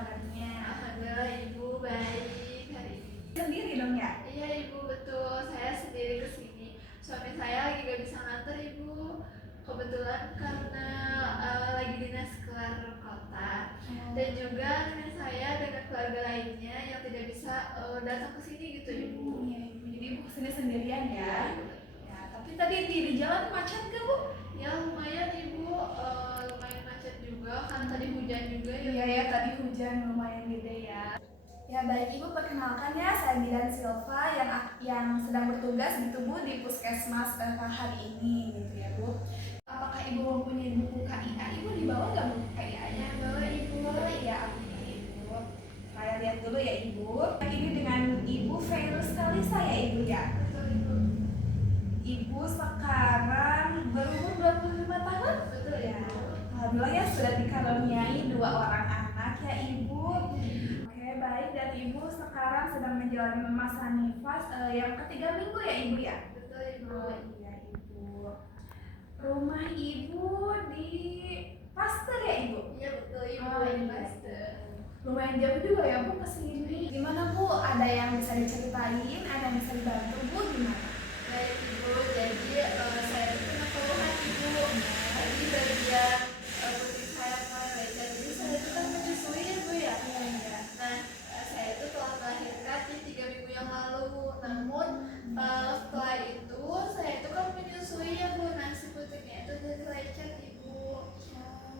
kabarnya? Alhamdulillah ibu baik hari ini. Sendiri dong ya? Iya ibu, betul, saya sendiri kesini. Suami saya lagi gak bisa nganter ibu, kebetulan karena lagi dinas keluar kota. Dan juga dengan saya dengan keluarga lainnya yang tidak bisa datang ke sini gitu ibu. Iya ibu, jadi ibu kesini sendirian ya? Iya. Ya, tapi tadi di jalan macet gak bu? Ya lumayan ibu, lumayan macet juga kan tadi hujan juga ya. Iya ya, tadi hujan lumayan gede ya. Ya baik ibu, perkenalkan ya, saya Bidan Silva yang sedang bertugas gitu bu di Puskesmas hari ini gitu ya bu. Apakah ibu mempunyai buku KIA? Ibu dibawa nggak buku KIA-nya? Bawa ibu. Ya, oke ibu. Saya lihat dulu ya ibu. Ini dengan Ibu Venus Kalisa ya ibu ya. Betul ibu. Ibu sekarang berumur 25 tahun? Betul ya. Alhamdulillah ya sudah dikaruniai 2 orang anak ya ibu. Oke baik, dan ibu sekarang sedang menjalani masa nifas yang ketiga minggu ya ibu ya? Betul ibu. Oh iya ibu. Rumah ibu di Pasteur ya ibu? Iya betul ibu. Oh, iya. Pasteur. Lumayan jauh juga ya bu kesini. Gimana bu? Ada yang bisa diceritain? Ada yang bisa dibantu bu? Gimana? Baik ibu, jadi saya itu punya keluhan ibu. Tadi bagian putih saya kemarin lecet, jadi saya itu kan menyusui ya bu ya. Iya. Nah, saya itu telah melahirkan di 3 minggu yang lalu. Namun setelah itu saya itu kan menyusui ya bu. Nah si putihnya itu jadi lecet ibu.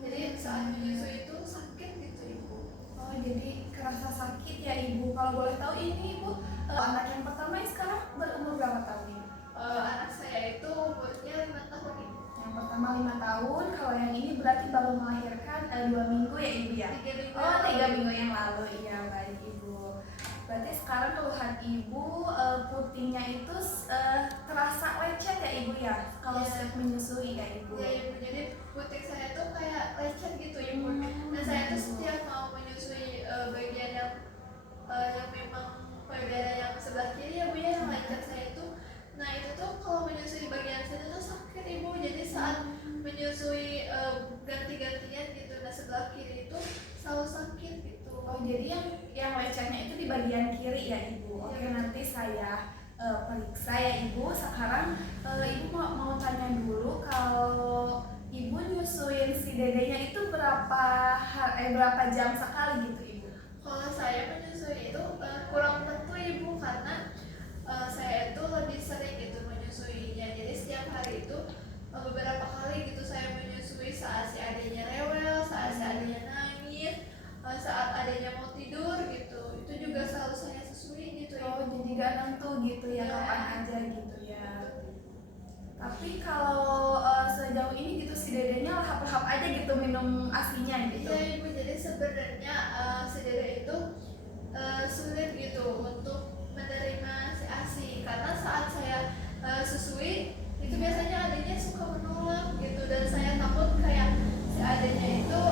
Jadi saat menyusui itu sakit gitu ibu. Oh jadi kerasa sakit ya ibu. Kalau boleh tahu ini ibu anak yang pertama sekarang berumur berapa tahun ibu? Anak saya itu umurnya 5 tahun ibu. Yang pertama 5 tahun. Kalau yang ini berarti baru melahirkan 2 minggu ya ibu ya? 3 minggu. Oh 3 minggu yang lalu. Iya baik ibu. Berarti sekarang keluhan ibu putingnya itu terasa lecet ya ibu ya? Kalau Iya. setiap menyusui ya ibu? Ya ibu, jadi puting saya tuh kayak lecet gitu ibu. Nah saya tuh setiap mau menyusui bagian yang memang payudara yang sebelah kiri ya bu ya, yang lecet saya itu. Nah itu tuh kalau menyusui bagian situ tuh sakit ibu. Jadi saat menyusui ganti-gantian gitu, nah sebelah kiri itu selalu sakit gitu. Oh jadi yang lecetnya itu di bagian kiri ya ibu? Oke nanti saya periksa ya ibu. Sekarang ibu mau tanya dulu, kalau ibu nyusuin si dedenya itu berapa jam sekali gitu ibu? Kalau saya menyusui itu kurang tentu ibu, karena saya itu lebih sering gitu menyusuinya. Jadi setiap hari itu beberapa kali gitu saya menyusui, saat si adanya rewel, saat si adanya nangis, saat adanya mau tidur gitu. Itu juga selalu saya susui gitu Oh ibu. jadi gak nentu gitu ya, Iya. kapan aja gitu ya. Tapi kalau sejauh ini gitu si dedenya lahap-lahap aja gitu minum asinya gitu? Iya ibu, jadi sebenarnya si dede itu sulit gitu untuk menerima si ASI, karena saat saya susui itu biasanya adanya suka menolak gitu, dan saya takut kayak si adanya itu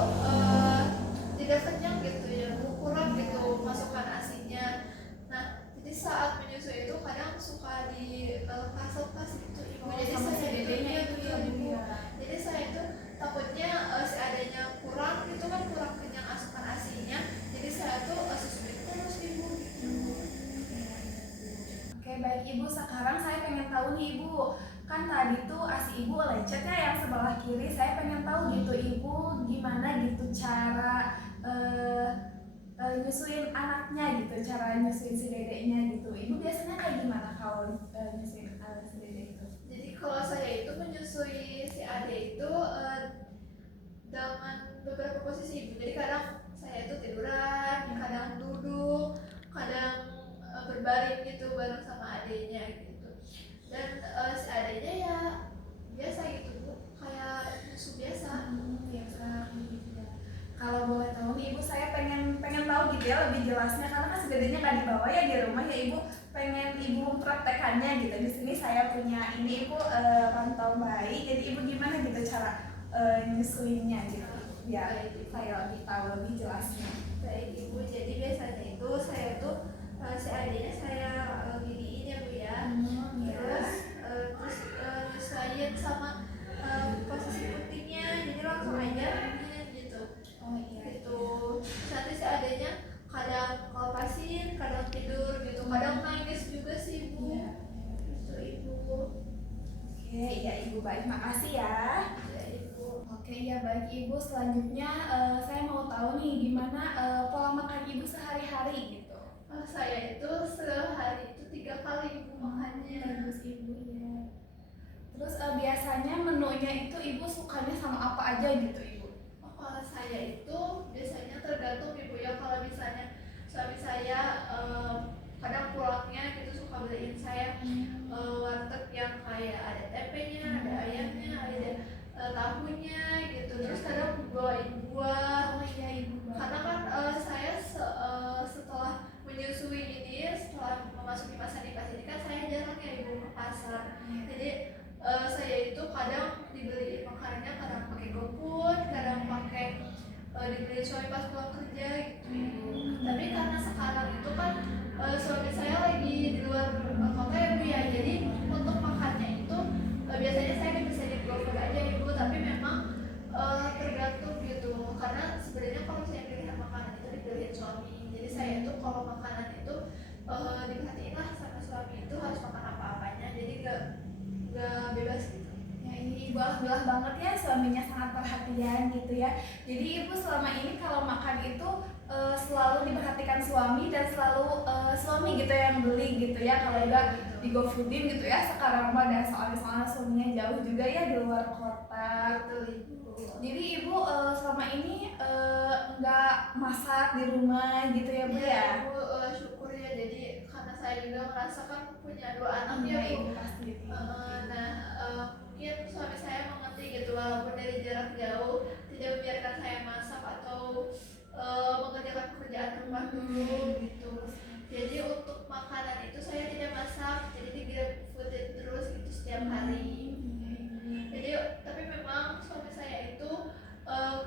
tidak kenyang gitu ya, kurang gitu masukkan ASINya. Nah jadi saat menyusui itu kadang suka dilepas-lepas gitu ibu. Oh, Jadi sama si saya dedenya itu itu ya, betul, Bu, ibu. ya. Jadi saya itu takutnya si adanya kurang gitu kan, kurang kenyang asupan ASINya. Jadi saya tuh susui terus ibu gitu. Oke baik ibu, sekarang saya pengen tahu nih ibu, kan tadi tuh ASI ibu lecetnya yang sebelah kiri. Saya pengen tahu gitu ibu gimana gitu cara nyusuin anaknya gitu, cara nyusuin si dedeknya gitu. Ibu biasanya kayak gimana kalau nyusuin si dede itu? Jadi kalau saya itu menyusui si ade itu dengan beberapa posisi ibu. Jadi kadang saya itu tiduran, kadang duduk, kadang berbaring gitu bareng sama adenya gitu. Dan si adenya ya biasa gitu bu, kayak nyusu biasa. Biasa gitu ya. Kalau boleh tahu nih ibu, saya pengen tahu gitu ya lebih jelasnya, karena kan si dedenya nggak dibawa ya di rumah ya ibu. Pengen ibu mempraktekannya gitu. Di sini saya punya ini ibu pantau bayi. Jadi ibu gimana gitu cara nyusuinnya gitu? Ya, saya lebih tahu lebih jelasnya. Baik ibu, jadi biasanya itu saya tuh si adenya saya gidiin ya bu ya. Terus nyesuaiin sama posisi putingnya, jadi langsung aja gitu. Oh iya. Gitu. Nanti si adenya Baik, makasih ya. Ya ibu. Oke, ya baik Ibu. Selanjutnya saya mau tahu nih gimana pola makan Ibu sehari-hari gitu. Saya itu sehari itu 3 kali ibu makannya. Bagus Ibu ya. Terus biasanya menunya itu Ibu sukanya sama apa aja gitu Ibu? Kalau saya itu biasanya tergantung ibu ya. Kalau misalnya suami saya kadang pulangnya gitu suka beliin saya warteg yang kayak ada tempenya, ada ayamnya, ada tahunya gitu. Terus kadang bawain buah. Oh iya Ibu. Karena kan saya setelah menyusui ini, setelah memasuki masa nikah ini kan saya jarang ya ibu ke pasar. Jadi saya itu kadang dibeli makanannya, kadang pakai GoFood, kadang pakai dibeli suami pas pulang kerja gitu ibu. Tapi karena sekarang itu kan suami saya lagi di luar kota ya bu ya, jadi untuk makannya itu biasanya saya bisa di GoFood aja ibu. Tapi memang tergantung gitu, karena sebenarnya kalau saya pilihan makanan itu dipilihin suami. Jadi saya itu kalau makanan itu diperhatiin lah sama suami itu harus makan apa-apanya, jadi nggak bebas gitu. Ya ini Ibu alhamdulillah banget ya suaminya sangat perhatian gitu ya. Jadi Ibu selama ini kalau makan itu selalu diperhatikan suami dan selalu suami gitu yang beli gitu ya. Kalau enggak di GoFoodin gitu ya. Sekarang mah ada soalnya suaminya jauh juga ya di luar kota. Betul ibu. Jadi Ibu selama ini nggak masak di rumah gitu ya Bu ya? Ya ibu syukur ya, jadi karena saya juga merasakan punya 2 anak ya Iya bu. Ibu pasti. Mungkin suami saya mengerti gitu, walaupun dari jarak jauh tidak membiarkan saya masak atau mengerjakan pekerjaan rumah dulu gitu. Jadi untuk makanan itu saya tidak masak, jadi di GrabFoodin terus gitu setiap hari. Jadi tapi memang suami saya itu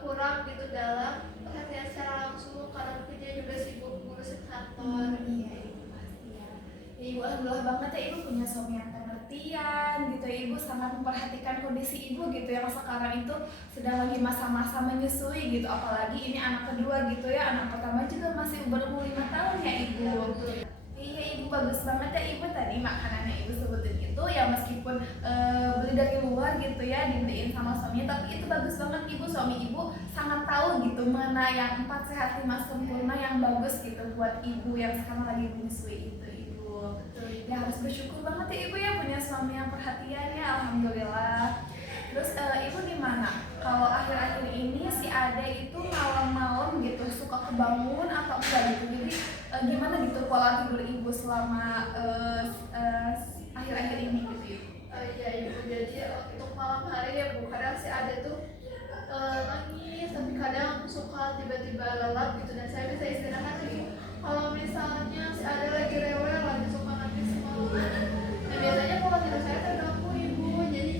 kurang gitu dalam perhatian secara langsung, karena mungkin dia juga sibuk ngurusin kantor. Iya Ibu pasti ya. Ya, Ibu alhamdulillah banget ya Ibu punya suami yang pengertian gitu ya. Ibu sangat memperhatikan kondisi Ibu gitu yang sekarang itu sedang lagi masa-masa menyusui gitu. Apalagi ini anak kedua gitu ya. Anak pertama juga masih berumur 5 tahun ya Ibu. Betul. Iya Ibu bagus banget ya Ibu, tadi makanannya Ibu sebutin itu ya meskipun beli dari luar gitu ya dibeliin sama suaminya, tapi itu bagus banget Ibu. Suami Ibu sangat tahu gitu mana yang 4 sehat 5 sempurna yang bagus gitu buat Ibu yang sekarang lagi menyusui itu Ibu. Ya harus bersyukur banget ya Ibu ya punya suami yang perhatian ya, alhamdulillah. Terus Ibu gimana? Kalau akhir-akhir ini si Ade itu malam-malam gitu suka kebangun atau enggak gitu? Jadi gimana gitu pola tidur Ibu selama akhir-akhir ini gitu Ibu? Iya ibu, jadi untuk malam hari ya bu, kadang si Ade tuh nangis, tapi kadang suka tiba-tiba lelap gitu dan saya bisa istirahat lagi. Kalau misalnya si Ade lagi rewel, lagi suka nangis semalaman, nah biasanya pola tidur saya terganggu ibu. Jadi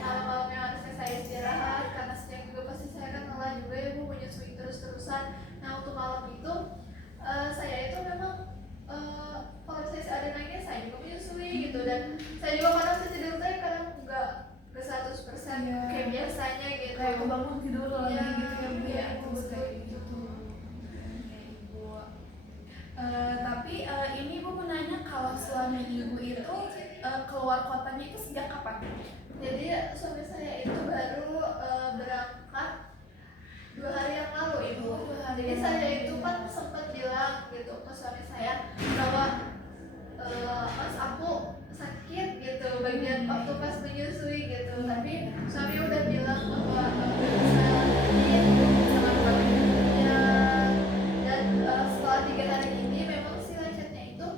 malam-malamnya harusnya saya istirahat, karena siang juga pasti saya kan lelah juga ya bu, menyusui terus-terusan. Nah untuk malam itu saya itu memang kalau saya ada nangis saya juga menyusui gitu, dan saya juga kadang tidur teh kadang nggak 100% Iya. kayak biasanya gitu. Kayak kebangun tidur lagi Iya, gitu ya Bu ya? iya, Terus betul, kayak gitu. Ya Ibu. Tapi ini Ibu mau nanya kalau suami Ibu itu keluar kotanya itu sejak kapan? Jadi suami saya itu baru berangkat 2 hari yang lalu ibu. Jadi saya itu kan sempat bilang gitu ke suami saya bahwa mas aku sakit gitu bagian waktu pas menyusui gitu, tapi suami udah bilang bahwa nggak bisa ya. Dan setelah 3 hari ini memang si lecetnya itu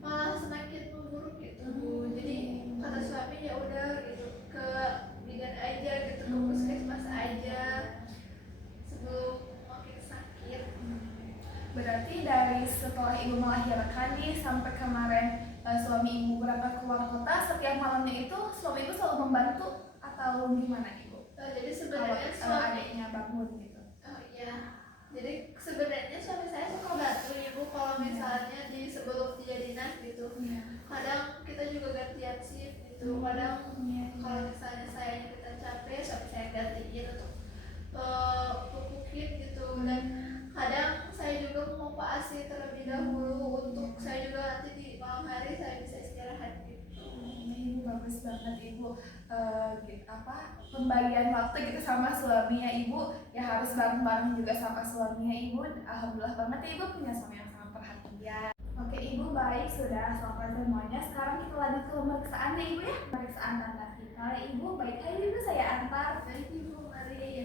malah semakin memburuk gitu bu. Jadi kata suami ya udah gitu ke bidan aja gitu, ke puskesmas aja sebelum makin sakit. Berarti dari setelah Ibu melahirkan nih sampai kemarin suami Ibu berangkat keluar kota, setiap malamnya itu suami Ibu selalu membantu atau gimana Ibu? Jadi Kalau sebenarnya suami adiknya bangun gitu. iya, jadi sebenarnya suami saya suka bantu ibu kalau misalnya di sebelum dia dinas gitu. Iya. Kadang kita juga gantian shift gitu. Kadang Iya. kalau misalnya saya kita capek, suami saya gantiin untuk pupukin gitu. Dan kadang saya juga mau ASI terlebih dahulu untuk saya juga nanti di malam hari saya bisa istirahat gitu. Ini bagus banget banget ibu pembagian waktu gitu sama suaminya ibu ya, harus bareng-bareng juga sama suaminya ibu. Alhamdulillah banget ya ibu punya suami yang sangat perhatian. Oke ibu, baik, sudah selesai semuanya. Sekarang kita lanjut ke pemeriksaan ya ibu ya, pemeriksaan tanda vital ya ibu. Baik, ayo ibu saya antar. Baik ibu, mari ya.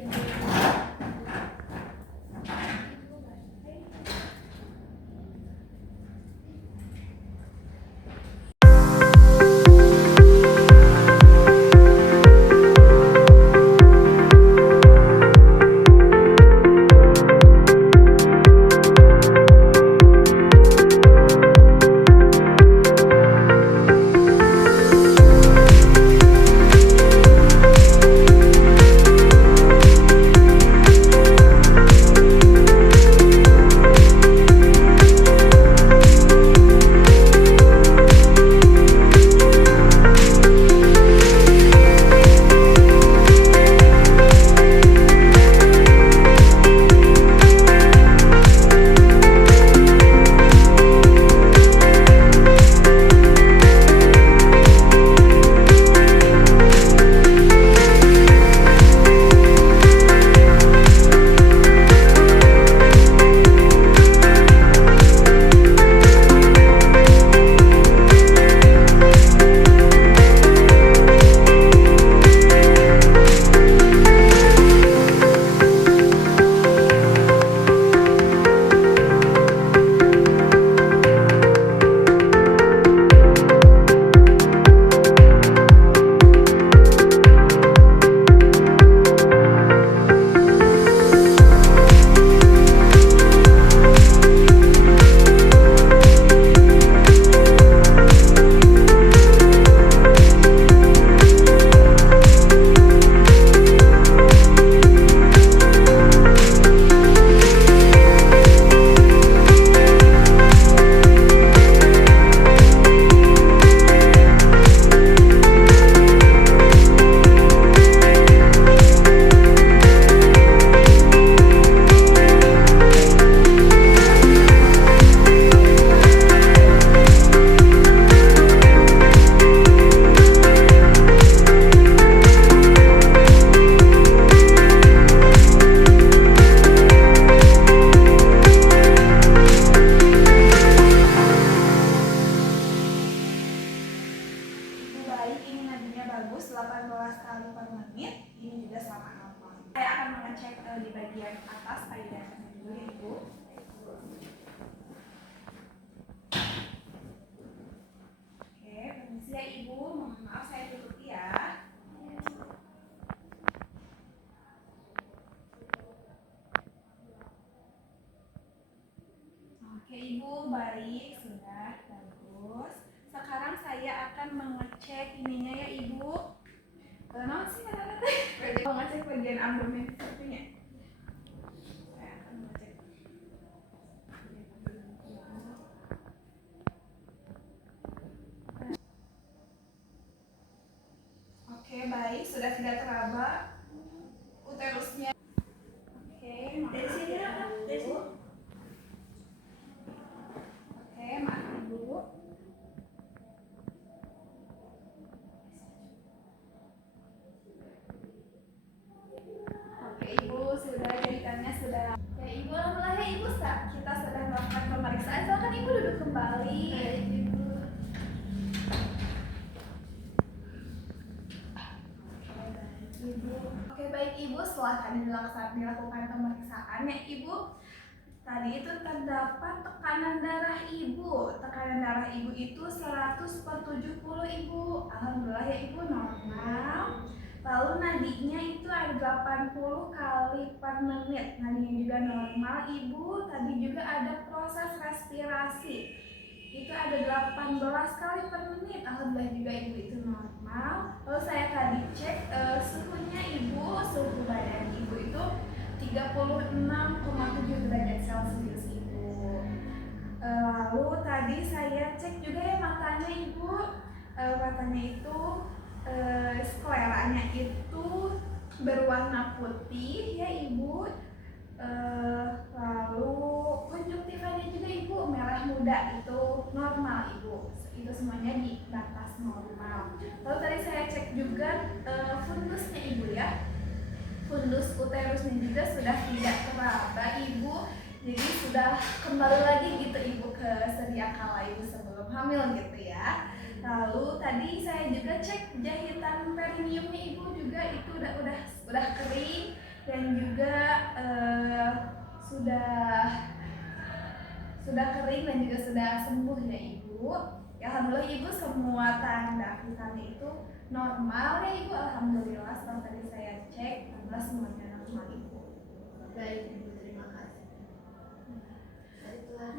bagus 18 kali per menit, ini juga sama alfa. Saya akan mengecek di bagian atas payudara dulu ya ibu. Oke, permisi ya ibu, mohon maaf saya tutup ya. Oke ibu, baik, sudah bagus. Sekarang saya akan mengecek ininya ya ibu. Nah sih mau ngecek bagian abdomen sepertinya. Saya akan mengecek. Oke baik, sudah tidak teraba uterusnya. Oke, dari sini ya kan? Dari sini. Oke, maaf ibu. Oke ibu, sudah jahitannya sudah. Ya ibu, alhamdulillah ya ibu, kita sudah melakukan pemeriksaan. Silakan ibu duduk kembali. Baik ibu. Oke baik ibu, setelah tadi dilakukan pemeriksaan ya ibu, tadi itu terdapat tekanan darah ibu. Tekanan darah ibu itu 100/70 ibu. Alhamdulillah ya ibu, normal. Lalu nadinya itu ada 80 kali per menit. Nadinya juga normal ibu. Tadi juga ada proses respirasi, itu ada 18 kali per menit. Alhamdulillah juga ibu itu normal. Lalu saya tadi cek suhunya ibu, suhu badan ibu itu 36,7 derajat Celcius ibu. Lalu tadi saya cek juga ya matanya ibu. Matanya itu skleranya itu berwarna putih ya ibu. Lalu konjungtivanya juga ibu merah muda, itu normal ibu. Itu semuanya di batas normal. Lalu tadi saya cek endus uterusnya juga sudah tidak teraba ibu, jadi sudah kembali lagi gitu ibu ke sedia kala ibu sebelum hamil gitu ya. Lalu tadi saya juga cek jahitan perineumnya ibu juga itu udah kering dan juga sudah kering dan juga sudah sembuh ya ibu. Ya alhamdulillah ibu semua tanda vitamin itu normal ya ibu, alhamdulillah setelah tadi saya cek alhamdulillah semuanya normal ibu. Baik ibu, terima kasih. Baiklah.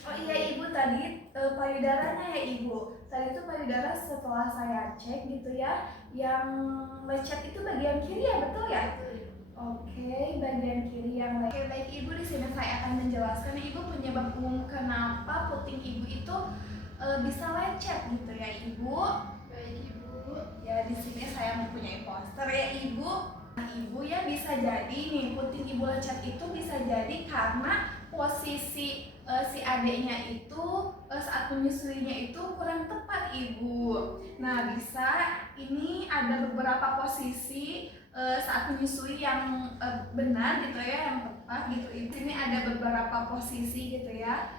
Oh iya ibu tadi payudaranya ya ibu. Tadi itu payudara setelah saya cek gitu ya, yang lecet itu bagian kiri ya, betul ya? Oke, bagian kiri yang lecet. Oke, baik ibu, di sini saya akan menjelaskan ibu penyebab umum kenapa puting ibu itu bisa lecet gitu ya ibu. Baik ibu. Ya di sini saya mempunyai poster ya ibu. Nah, ibu ya bisa jadi nih puting ibu lecet itu bisa jadi karena posisi si adiknya itu saat menyusuinya itu kurang tepat ibu. Nah bisa ini ada beberapa posisi saat menyusui yang benar gitu ya, yang tepat gitu. Ini ada beberapa posisi gitu ya.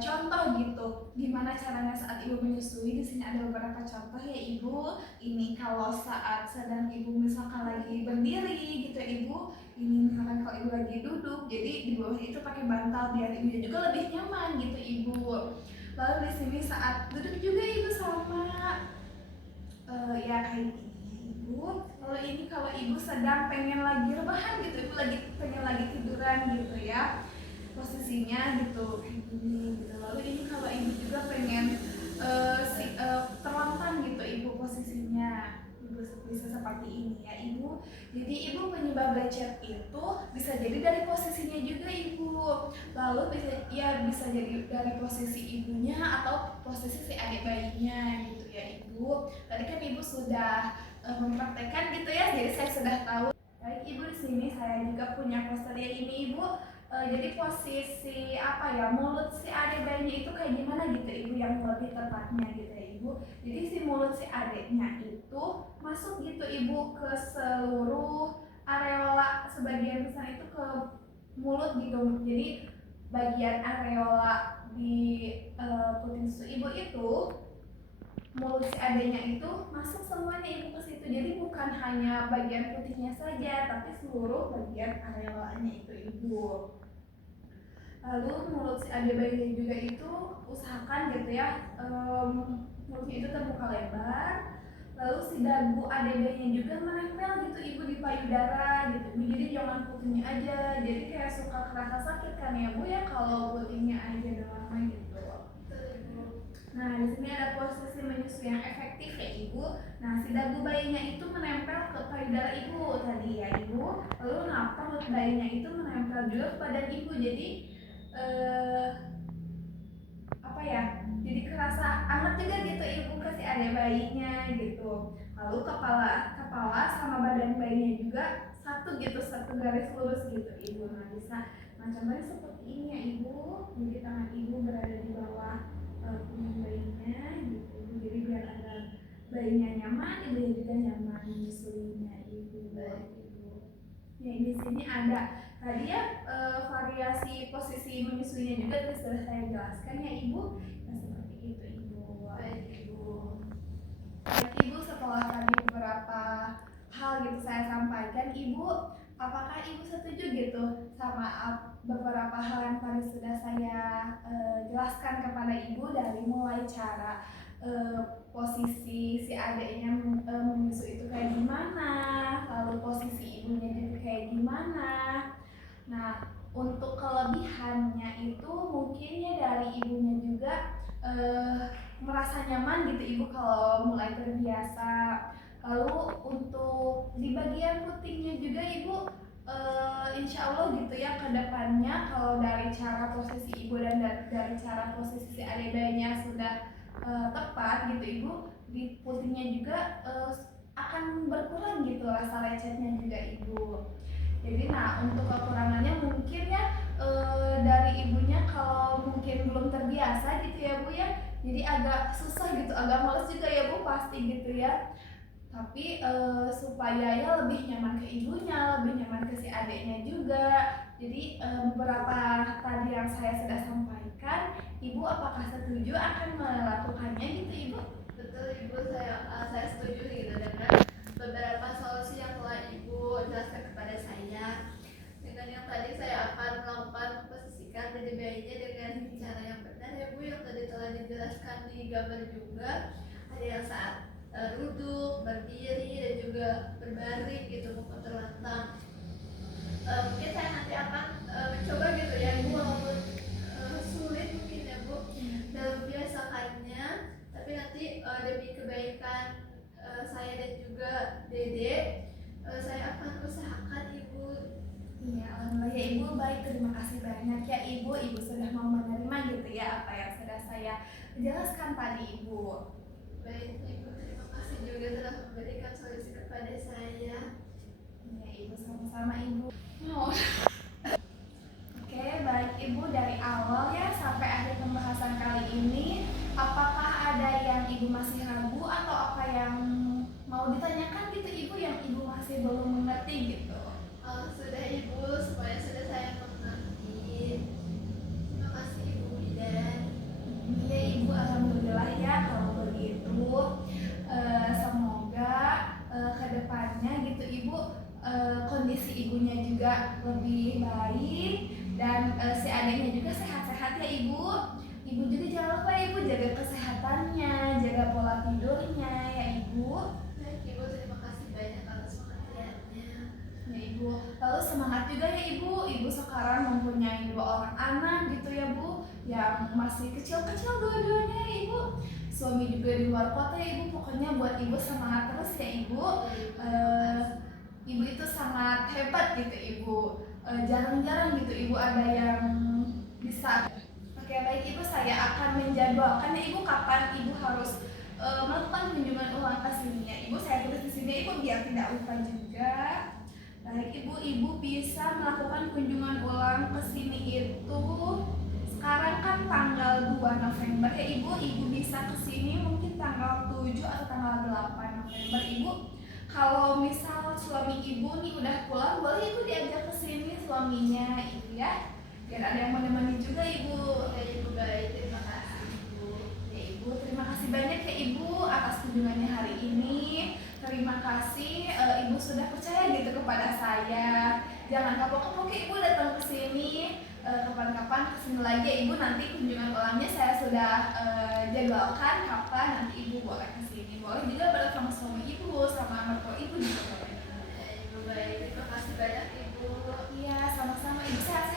Contoh gitu, gimana caranya saat ibu menyusui? Di sini ada beberapa contoh ya ibu. Ini kalau saat sedang ibu misalkan lagi berdiri gitu ya ibu. Ini misalkan kalau ibu lagi duduk, jadi di bawahnya itu pakai bantal biar ibunya juga lebih nyaman gitu ibu. Lalu di sini saat duduk juga ibu sama ya kayak gini ibu. Lalu ini kalau ibu sedang pengen lagi rebahan gitu, ibu lagi pengen lagi tiduran gitu ya, posisinya gitu kayak gini gitu. Lalu ini kalau ibu juga pengen terlentang gitu ibu posisinya, ibu bisa seperti ini ya ibu. Jadi ibu penyebab lecet itu bisa jadi dari posisinya juga ibu. Lalu bisa jadi dari posisi ibunya atau posisi si adik bayinya gitu ya ibu. Tadi kan ibu sudah mempraktekkan gitu ya, jadi saya sudah tahu. Baik ibu, di sini saya juga punya poster ya ini ibu. Jadi posisi apa ya, mulut si adik bayinya itu kayak gimana gitu ibu, yang lebih tepatnya gitu ya ibu. Jadi si mulut si adiknya itu masuk gitu ibu ke seluruh areola, sebagian besar itu ke mulut gitu. Jadi bagian areola di puting susu ibu itu, mulut si adiknya itu masuk semuanya ibu ke situ. Jadi bukan hanya bagian putihnya saja, tapi seluruh bagian areolanya itu ibu. Lalu mulut si adik bayinya juga itu usahakan gitu ya, mulutnya itu terbuka lebar. Lalu si dagu adik bayinya juga menempel gitu ibu di payudara gitu. Jadi jangan putihnya aja. Jadi kayak suka kerasa sakit kan ya bu ya kalau putihnya aja lama gitu. Nah di sini ada posisi menyusui yang efektif ya ibu. Nah si dagu bayinya itu menempel ke payudara ibu tadi ya ibu. Lalu perut bayinya itu menempel juga ke badan ibu. Jadi apa ya? Jadi kerasa hangat juga gitu ibu ke si adik bayinya gitu. Lalu kepala sama badan bayinya juga satu gitu, satu garis lurus gitu ibu. Nah bisa contohnya seperti ini ya ibu. Jadi tangan ibu berada di bawah punggung bayinya gitu. Jadi biar ada bayinya nyaman, ibunya juga nyaman menyusuinya ibu. Ya di sini ada tadi ya variasi posisi menyusuinya juga tadi sudah saya jelaskan ya ibu. Nah seperti itu ibu. Baik ibu. Baik ibu, setelah tadi beberapa hal gitu saya sampaikan ibu, apakah ibu setuju gitu sama beberapa hal yang tadi sudah saya jelaskan kepada ibu, dari mulai cara posisi si adiknya menyusui itu kayak gimana, lalu posisi ibunya juga kayak gimana. Nah untuk kelebihannya itu mungkin ya dari ibunya juga merasa nyaman gitu ibu kalau mulai terbiasa. Lalu untuk di bagian putingnya juga ibu insya Allah gitu ya ke depannya kalau dari cara posisi ibu dan dari cara posisi si adik bayinya sudah tepat gitu ibu, di putingnya juga akan berkurang gitu rasa lecetnya juga ibu. Jadi nah untuk kekurangannya mungkin ya dari ibunya kalau mungkin belum terbiasa gitu ya bu ya, jadi agak susah gitu, agak males juga ya bu pasti gitu ya. tapi supaya ya lebih nyaman ke ibunya, lebih nyaman ke si adiknya juga. Jadi beberapa tadi yang saya sudah sampaikan, ibu apakah setuju akan melakukannya gitu ibu? Betul ibu, saya setuju gitu dengan beberapa solusi yang telah ibu jelaskan kepada saya. Dengan yang tadi saya akan melakukan memposisikan diri bayinya dengan cara yang benar ya bu, yang tadi telah dijelaskan di gambar juga. Ada yang saat duduk, berdiri, dan juga berbaring gitu, muka terlentang. Mungkin saya nanti akan mencoba gitu ya bu, walaupun sulit mungkin ya bu dalam membiasakannya, tapi nanti demi kebaikan saya dan juga dede, saya akan usahakan ibu. Iya, alhamdulillah ya ibu, baik, terima kasih banyak ya ibu sudah mau menerima gitu ya apa yang sudah saya jelaskan tadi ibu. Baik ibu, terima kasih juga telah memberikan solusi kepada saya. Iya ibu, sama-sama ibu. Oke, baik ibu, dari awal ya sampai akhir pembahasan kali ini, apakah ada yang ibu masih ragu atau apa yang mau ditanyakan gitu ibu yang ibu masih belum mengerti gitu? Sudah ibu, semuanya sudah saya mengerti. Terima kasih ibu Bidan. Iya ibu, alhamdulillah ya kalau begitu. Semoga kedepannya gitu ibu, kondisi ibunya juga lebih baik dan si adiknya juga sehat-sehat ya ibu. Ibu juga jangan lupa ibu jaga kesehatannya, jaga pola tidurnya ya ibu. Baik ibu, terima kasih banyak atas pengertiannya. Ya ibu, lalu semangat juga ya ibu sekarang mempunyai 2 orang anak gitu ya bu, yang masih kecil-kecil dua-duanya ya ibu. Suami juga di luar kota ya ibu, pokoknya buat ibu semangat terus ya ibu. Ibu itu sangat hebat gitu ibu, jarang-jarang gitu ibu ada yang bisa. Oke baik ibu, saya akan menjadwalkan ya ibu kapan ibu harus melakukan kunjungan ulang ke sini ya ibu. Saya tulis di sini ibu biar tidak lupa juga. Baik ibu bisa melakukan kunjungan ulang ke sini itu sekarang kan tanggal 2 November ya ibu bisa ke sini mungkin tanggal 7 atau tanggal 8 November ibu. Kalau misal suami ibu nih udah pulang, boleh ibu diajak ke sini suaminya ibu ya, biar ada yang menemani juga ibu. Ya ibu, baik, terima kasih ibu. Ya ibu, terima kasih banyak ya ibu atas kunjungannya hari ini. Terima kasih ibu sudah percaya gitu kepada saya. Jangan kapok-kapok ibu datang ke sini. Kapan-kapan kesini lagi ya ibu, nanti kunjungan ulangnya saya sudah jadwalkan kapan nanti ibu boleh kesini. Boleh juga bareng sama suami ibu, sama mertua ibu juga boleh. Ya ibu, baik, terima kasih banyak ibu. Iya, sama-sama ibu, sehat